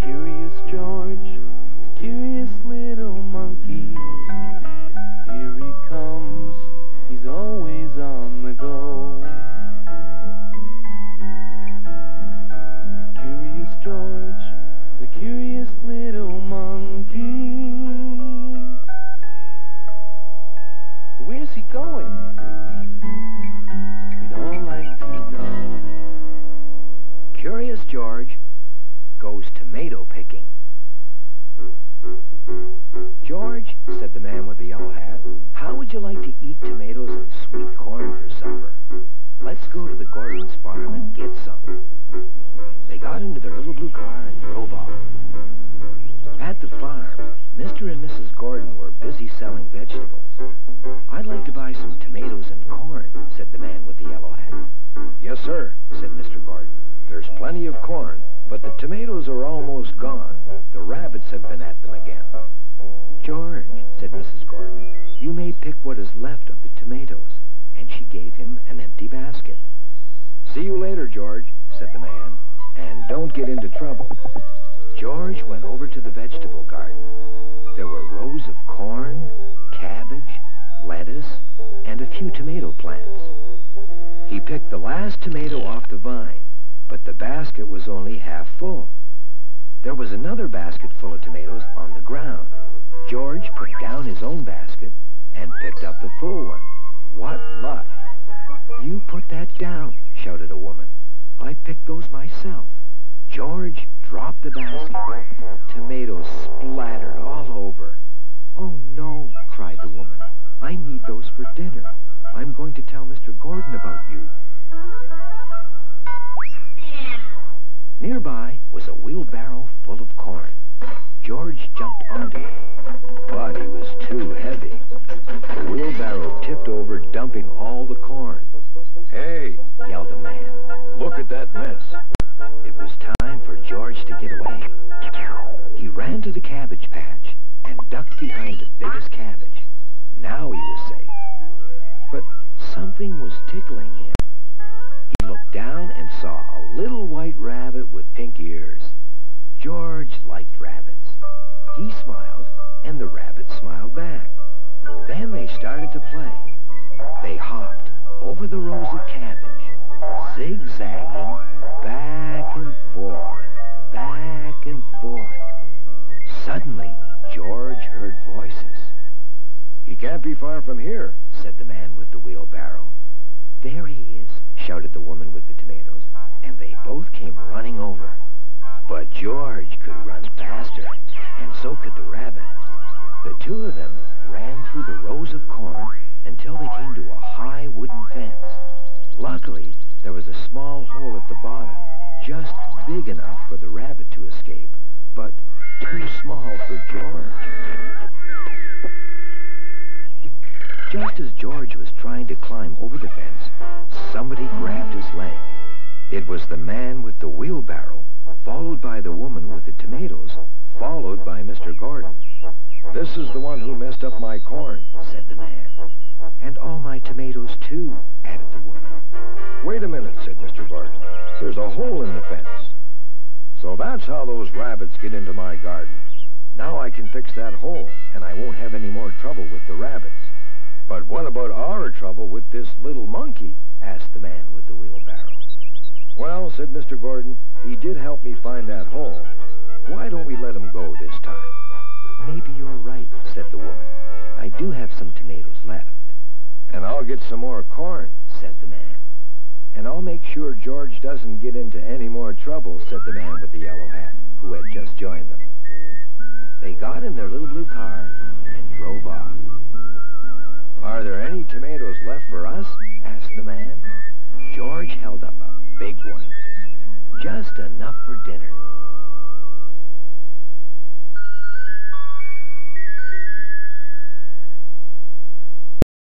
Curious George, curious little monkey. Here he comes, he's always on the go. Curious George, the curious little monkey. Where's he going? We'd all like to know. Curious George goes tomato picking. George, said the man with the yellow hat, how would you like to eat tomatoes and sweet corn for supper? Let's go to the Gordons' farm and get some. They got into their little blue car and drove off. At the farm, Mr. and Mrs. Gordon were busy selling vegetables. I'd like to buy some tomatoes and corn, said the man with the yellow hat. Yes, sir, said Mr. Gordon. There's plenty of corn, but the tomatoes are almost gone. The rabbits have been at them again. George, said Mrs. Gordon, you may pick what is left of the tomatoes. And she gave him an empty basket. See you later, George, said the man, and don't get into trouble. George went over to the vegetable garden. There were rows of corn, cabbage, lettuce, and a few tomato plants. He picked the last tomato off the vine, but the basket was only half full. There was another basket full of tomatoes on the ground. George put down his own basket and picked up the full one. What luck! You put that down, shouted a woman. I picked those myself. George dropped the basket. Tomatoes splattered all over. Oh no, cried the woman. I need those for dinner. I'm going to tell Mr. Gordon about you. Nearby was a wheelbarrow full of corn. George jumped onto it, but he was too heavy. The wheelbarrow tipped over, dumping all the corn. Hey, yelled a man, look at that mess. It was time for George to get away. He ran to the cabbage patch and ducked behind the biggest cabbage. Now he was safe. But something was tickling him. He looked down and saw a little white rabbit with pink ears. George liked rabbits. He smiled, and the rabbit smiled back. Then they started to play. They hopped over the rows of cabbage, zigzagging back and forth, back and forth. Suddenly, George heard voices. He can't be far from here, said the man with the wheelbarrow. There he is, shouted the woman with the tomatoes, and they both came running over. But George could run faster, and so could the rabbit. The two of them ran through the rows of corn until they came to a high wooden fence. Luckily, there was a small hole at the bottom, just big enough for the rabbit to escape, but too small for George. Just as George was trying to climb over the fence, somebody grabbed his leg. It was the man with the wheelbarrow, followed by the woman with the tomatoes, followed by Mr. Gordon. This is the one who messed up my corn, said the man. And all my tomatoes, too, added the woman. Wait a minute, said Mr. Gordon. There's a hole in the fence. So that's how those rabbits get into my garden. Now I can fix that hole, and I won't have any more trouble with the rabbits. But what about our trouble with this little monkey? Asked the man with the wheelbarrow. Well, said Mr. Gordon, he did help me find that hole. Why don't we let him go this time? Maybe you're right, said the woman. I do have some tomatoes left. And I'll get some more corn, said the man. And I'll make sure George doesn't get into any more trouble, said the man with the yellow hat, who had just joined them. They got in their little blue car and drove off. Are there any tomatoes left for us? Asked the man. George held up a big one. Just enough for dinner.